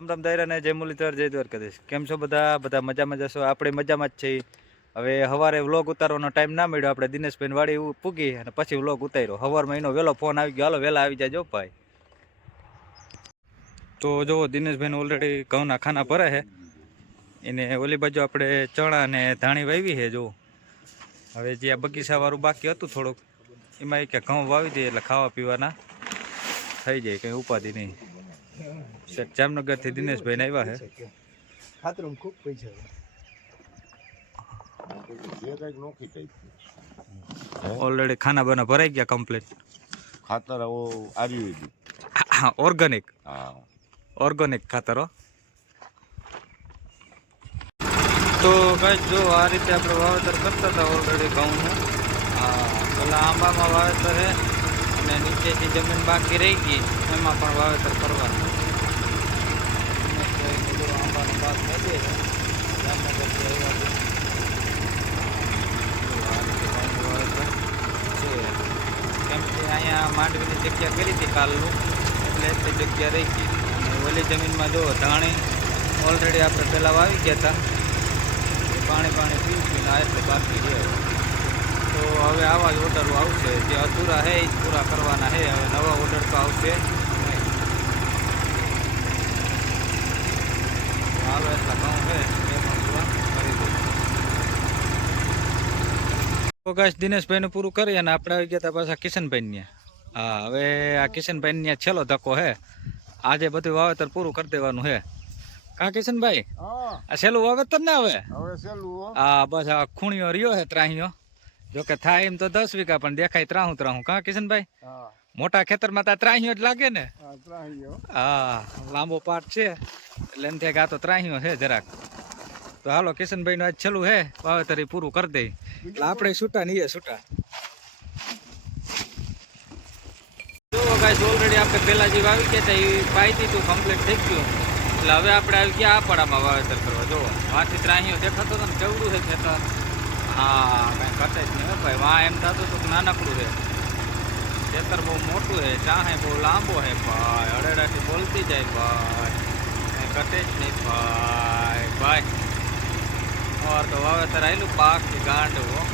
રામ દાયરા ને જય મુરલીધર જય દ્વારકાધીશ. કેમ છો બધા મજામાં જશો? આપણે મજામાં જ છીએ. હવે સવારે વ્લોગ ઉતારવાનો ટાઈમ ના મળ્યો, આપણે દિનેશભાઈ વાડી પૂગી અને પછી વ્લોગ ઉતાર્યો. સવારમાં એનો વહેલો ફોન આવી ગયો, હાલો વહેલા આવી જાજો ભાઈ. તો જો દિનેશભાઈને ઓલરેડી ઘઉંના ખાના ભરે છે. એને ઓલી બાજુ આપણે ચણા અને ધાણી વાવી છે. જો હવે જે આ બગીચા વાળું બાકી હતું થોડુંક, એમાં કે ઘઉં વાવી દઈએ એટલે ખાવા પીવાના થઈ જાય, કંઈ ઉપાધિ નહીં. જામનગર થી દિનેશભાઈ આવ્યા છે. ખૂબ પૈસા ઓલરેડી ખાના બના ભરાઈ ગયા કમ્પ્લીટ. ખાતર આયુર્વેદિક ઓર્ગેનિક, હા ઓર્ગેનિક ખાતરો. તો કઈ જો આ રીતે આપણે વાવેતર કરતા હતા ઓલરેડી ઘઉંનું. પેલા આંબામાં વાવેતર છે અને નીચેથી જમીન બાકી રહી ગઈ એમાં પણ વાવેતર કરવાનું. આંબાનો પાક વધે છે જામનગરથી આવ્યા છે. કેમ કે અહીંયા માંડવીની જગ્યા કરી હતી કાલનું, એટલે એટલી જગ્યા રહી ગઈ. અને ઓલી જમીનમાં જો ધાણી ઓલરેડી આપણે પહેલાં વાવી ગયા હતા, પાણી પીવું આ એટલે બાકી છે. તો હવે આવા જ ઓર્ડરો આવશે, જે અધૂરા છે એ જ પૂરા કરવાના છે. હવે નવા ઓર્ડર તો આવશે નહીં. હાલો એટલા ઘઉં છે એ પણ પૂરા કરી દઉં. તો ગાઈસ દિનેશભાઈનું પૂરું કરી અને આપણે આવી ગયા હતા પાછા કિશનભાઈને. હા, હવે આ કિશનભાઈને છેલ્લો ધક્કો છે. આજે બધું વાવેતર પૂરું કરી દેવાનું છે. કા કિશનભાઈ, આ છેલ્લું વાવેતર ને હવે હા બસ આ ખૂણીઓ રહ્યો છે ત્રાહીઓ. જોકે થાય એમ તો 10 વીઘા પણ દેખાય ત્રાહું. કા કિશનભાઈ, મોટા ખેતરમાં તો ત્રાહીઓ જ લાગે ને. હા, લાંબો પાટ છે એટલે એમ થાય કે આ તો ત્રાહીઓ છે જરાક. તો હાલો કિશનભાઈ નું આજ છેલ્લું છે વાવેતર પૂરું કરી દઈ એટલે આપણે છૂટા નહીં છૂટા. જો ગાઈસ ઓલરેડી આપણે પેલા જે વાવી ગયા હતા એ પાઈ દીધું, કમ્પ્લીટ થઈ ગયું. એટલે હવે આપણે આવી ગયા આ પાડામાં વાવેતર કરવા. જો વાંથી ત્રાહીઓ દેખાતો હતો ને કેવડું છે ખેતર. હા, કાંઈ ઘટે જ નહીં ભાઈ. વાં એમ થતું હતું કે નાનકડું છે. ખેતર બહુ મોટું છે, ચાહે બહુ લાંબો છે ભાઈ. અડેડાથી બોલતી જાય ભાઈ, કાંઈ ઘટે જ નહીં ભાઈ. ઓર તો વાવેતર આવેલું પાકથી ગાંડવું.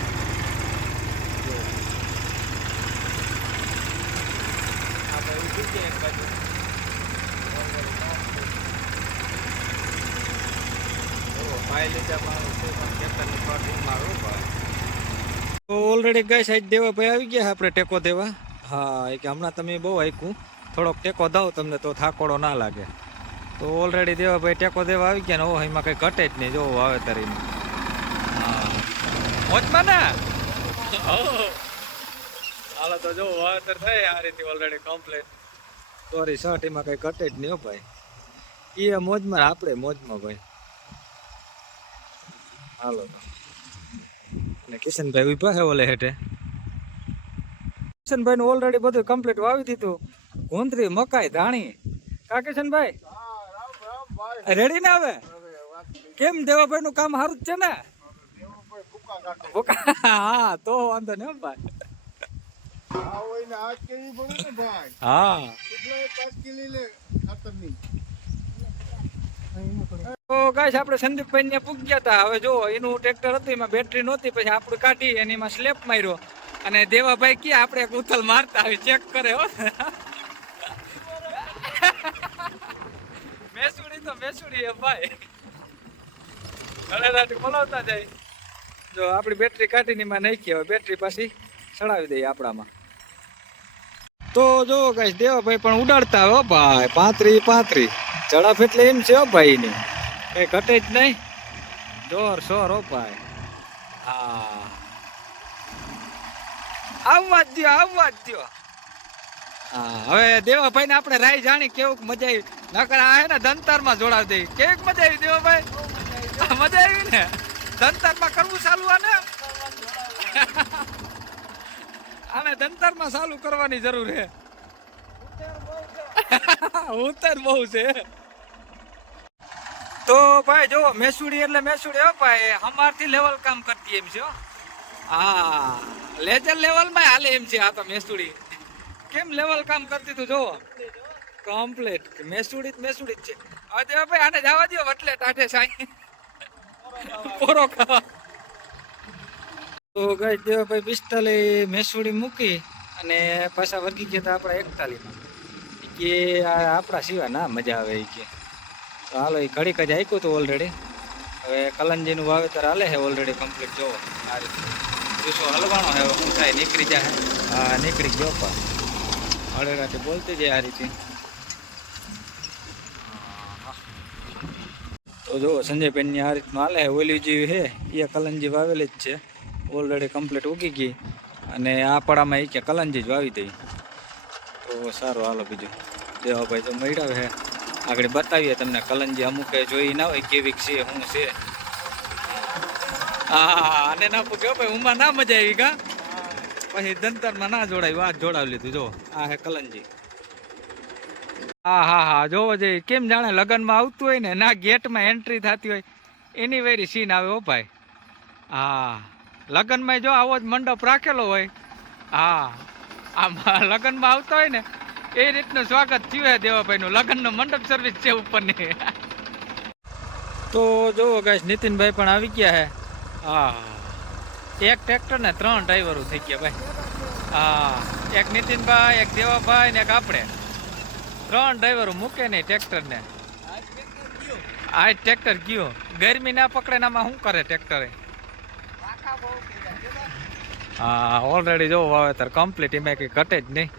આપણે ઉઠી ગયા એક બાજુ. ઓલરેડી ગઈ સાઈડ દેવા ભાઈ આવી ગયા આપણે ટેકો દેવા. હા, એ કે હમણાં તમે બહુ હાઈકું, થોડોક ટેકો દઉં તમને તો થાકોડો ના લાગે. તો ઓલરેડી દેવા ભાઈ ટેકો દેવા આવી ગયા ને. ઓહ, એમાં કઈ ઘટે જ નહીં. જો વાવેતર હા મોજમાં ને. હાલો તો જો વાવેતર થાય આ રીતે ઓલરેડી કમ્પ્લીટ. સોરી શર્ટ એમાં કઈ ઘટે જ નહીં હો ભાઈ. એ મોજમાં, આપણે મોજમાં ભાઈ. હાલો અને કિશનભાઈ ઉભા છે ઓલે હેઠે. કિશનભાઈ નું ઓલરેડી બધું કમ્પ્લીટ વાવી દીધું. ગુંદરી, મકાઈ, ધાણી. કા કિશનભાઈ રેડી ને? હવે કેમ દેવાભાઈ નું કામ સારું જ છે ને? હા, તો વાંધો ને ભાઈ. હા, તો ગાઈસ આપણે સંદીપભાઈ ને પૂગ્યા હતા. હવે જો એનું ટ્રેક્ટર હતું, એમાં બેટરી નહોતી, પછી આપણે કાઢી અને એમાં સ્લેપ માર્યો. અને દેવાભાઈ કે આપણે એક ઉથલ મારતા આવી ચેક કરે હો. મેસુડી તો મેસુડી હે ભાઈ, અડેરાટી બોલાવતા જાય. જો આપણી બેટરી કાઢીને એમાં નાખી, હવે બેટરી પાછી ચડાવી દઈએ આપણામાં. તો જો ગાઈસ દેવાભાઈ પણ ઉડાડતા હો ભાઈ. 35 ઝડપ એટલે એમ છે હો ભાઈ ની, કઈ ઘટે જ નહીં. જોર શોર હો ભાઈ. હા, આવવા જ દો. હા, હવે દેવાભાઈ ને આપણે રાય જાણી કેવું મજા આવી. નકર આ હે ને દંતારમાં જોડાવી દઈ. કેવી મજા આવી દેવાભાઈ? મજા આવી ને? દંતારમાં કરવું ચાલુ આને દંતારમાં ચાલુ કરવાની જરૂર છે. ઉતર બહુ છે. તો ભાઈ જો મેસુડી એટલે મેસુડી હો ભાઈ, અમારથી લેવલ કામ કરતી એમ છે. હા, લેજર લેવલ માં હાલે એમ છે. આ તો મેસુડી કેમ લેવલ કામ કરતી તું જો કમ્પ્લીટ. મેસુડી જ છે. હવે દેવાભાઈ આને જવા દો વટલે ટાઢે સાઈ પોરો ખાવા. તો ગાઈસ દેવાભાઈ 45 મેસુડી મૂકી અને પાછા વર્ગી ગયા હતા આપણા 41માં કે આપણા સિવાય ના મજા આવે એ કે તો હાલો એ ઘડીક જ આપ્યું હતું ઓલરેડી. હવે કલંજીનું વાવેતર હાલે છે ઓલરેડી કમ્પ્લીટ. જોવો આ રીતે જુસો હલવાનો છે. હવે શું થાય નીકળી જાય. હા નીકળી ગયો પણ હળેરાથી બોલતી જાય આ રીતે. તો જુઓ સંજયભાઈની આ રીતમાં હાલે છે. ઓલી જેવી છે એ કલંજી વાવેલી જ છે ઓલરેડી કમ્પ્લીટ ઉગી ગઈ અને આ પડામાં એ કે કલંજી જ વાવી દઈ. તો સારું હાલો બીજું દેવાભાઈ તો મળ્યા છે આગળ બતાવીએ તમને. કલંજી અમુક જોઈ ના હોય કેવી છે શું છે. હા આને ના પૂછ્યો ભાઈ ઉમાં ના મજા આવી કા પછી દંતરમાં ના જોડાયું. આ જોડાવી લીધું. જો આ હે કલંજી. હા જોવો જઈએ કેમ જાણે લગ્નમાં આવતું હોય ને ના ગેટમાં એન્ટ્રી થતી હોય એની વેરી સીન આવે હો ભાઈ. હા લગ્નમાં જો આવો જ મંડપ રાખેલો હોય. હા આમાં લગ્નમાં આવતા હોય ને એ રીતનું સ્વાગત થયું હે દેવાભાઈનું. લગ્નનો મંડપ સર્વિસ છે ઉપરની. તો જોવો ગાઈસ નીતિનભાઈ પણ આવી ગયા હે. હા એક ટ્રેક્ટર ને 3 ડ્રાઈવરો થઈ ગયા ભાઈ. હા એક નીતિનભાઈ, એક દેવાભાઈ ને એક આપણે 3 ડ્રાઈવરો મૂકે નહીં ટ્રેક્ટર ને. આ ટ્રેક્ટર ગયો ગરમી ના પકડે ને આમાં શું કરે ટ્રેક્ટરે. હા ઓલરેડી જો વાવેતર કમ્પ્લીટ. એમાં કંઈ ઘટે જ નહીં.